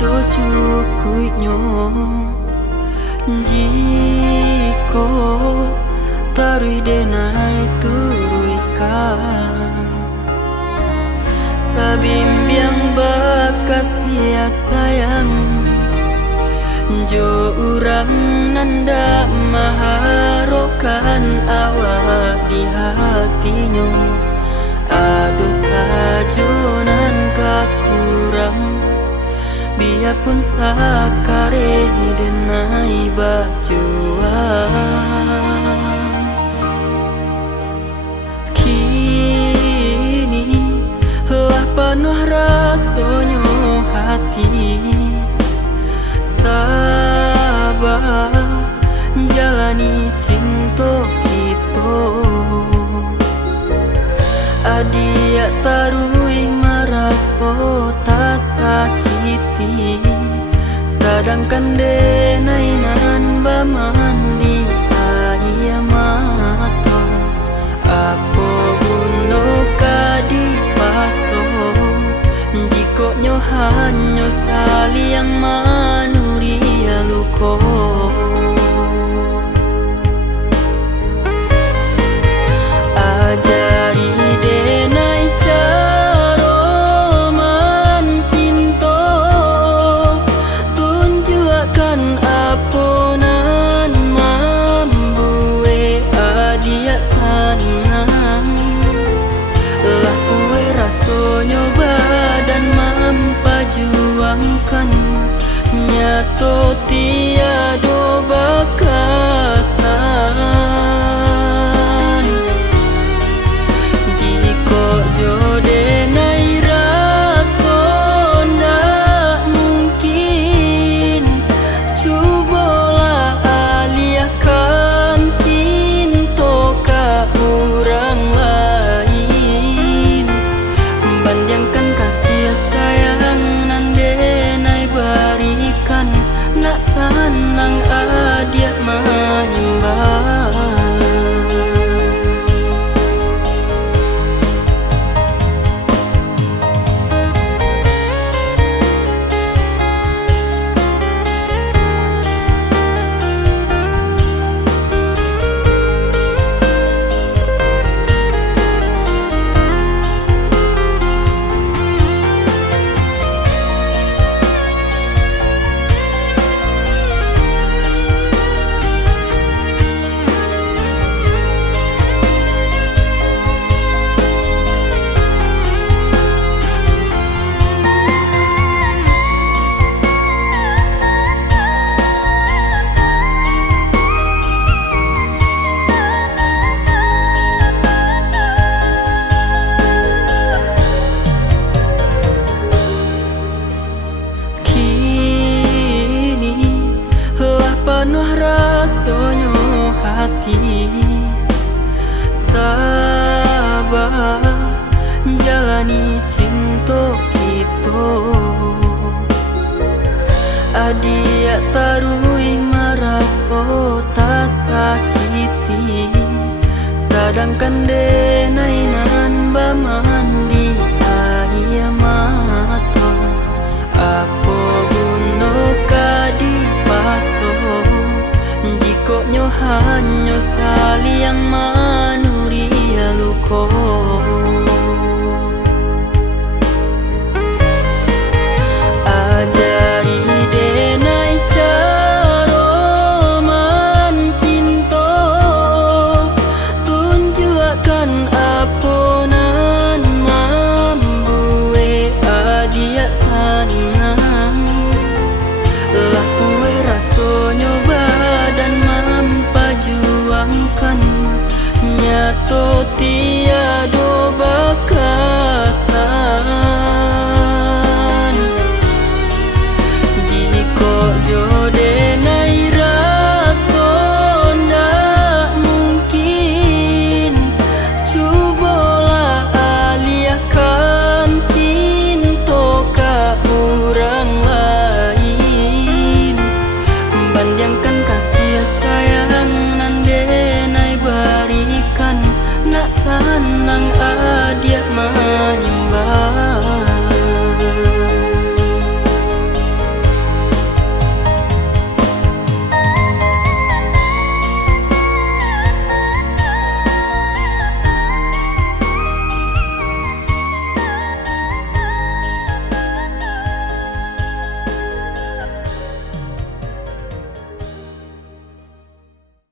dojukutnyo jiko tarui denai turuikan sabimbiang bakasia sayang jo urang nanda maharokan awak di hatinyo ado sajonan kakurang biarpun sakare denai bajuan kini lah penuh rasonyo hati sabar jalani cinta kita adia tarui maraso tak sakiti sedangkan denainan bamandi ayah mato apa guna kadi paso jikoknya hanya saliang manuria luko ajari denai caro mancinto tunjukkan aponan mambue adia sanang lah kue rasonyo badan mampajuangkan nyato tiado bakasan jiko jodenai raso ndak mungkin cubola aliakan cinta ka orang lain bandingkan kasih sayang nan denai barikan nak sanang adia manimbang penuh rasonyo hati sabar jalani cinta kita adia tarui maraso tak sakiti sedangkan denainan bamandi ayah mato apa guna kadi paso jikoknya hanya saliang manuria luko ajari denai caro mancinto tunjukkan aponan mambue adia sanang lah kue rasonyo badan mampajuangkan nyato ti